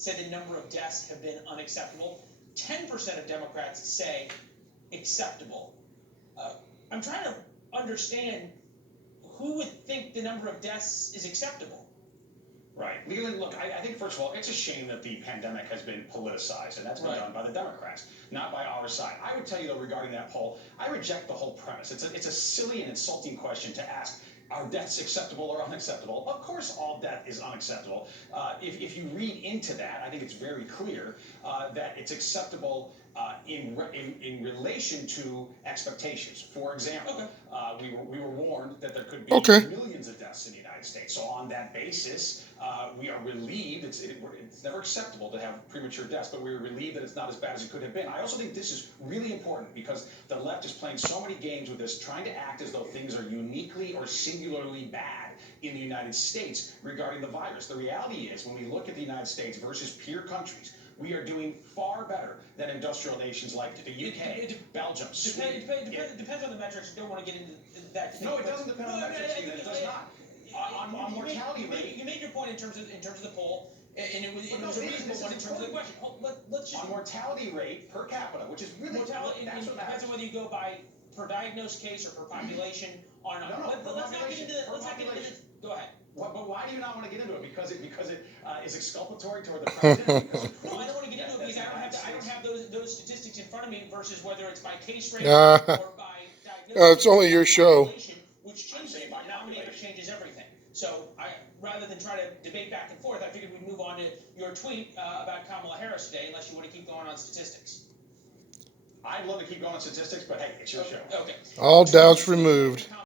say the number of deaths have been unacceptable. 10% of Democrats say acceptable. I'm trying to understand who would think the number of deaths is acceptable. Right. Leland, look, I think, first of all, it's a shame that the pandemic has been politicized, and that's been done by the Democrats, not by our side. I would tell you, though, regarding that poll, I reject the whole premise. It's a silly and insulting question to ask. Are deaths acceptable or unacceptable? Of course, all death is unacceptable. If you read into that, I think it's very clear that it's acceptable in relation to expectations. For example, we were warned that there could be millions of deaths in the United States. So on that basis, we are relieved. It's never acceptable to have premature deaths, but we're relieved that it's not as bad as it could have been. I also think this is really important because the left is playing so many games with this, trying to act as though things are uniquely or singularly bad in the United States regarding the virus. The reality is, when we look at the United States versus peer countries, we are doing far better than industrial nations like the UK, Belgium, Sweden. It depends on the metrics. You don't want to get into that. No, it doesn't depend on the metrics. It does not. On mortality rate. You made your point in terms of the poll, and it was a reasonable one in terms of the question. Let's just on mortality rate per capita, which is really mortality. It depends on whether you go by per diagnosed case or per population. Let's not get into this. Go ahead. But why do you not want to get into it? Because it is exculpatory toward the president? No, I don't want to get into it because I don't have those statistics in front of me versus whether it's by case rate or by diagnosis. It's only your show. Which changes nominator changes everything. So rather than try to debate back and forth, I figured we'd move on to your tweet about Kamala Harris today, unless you want to keep going on statistics. I'd love to keep going on statistics, but hey, it's your show. Okay. All doubts removed.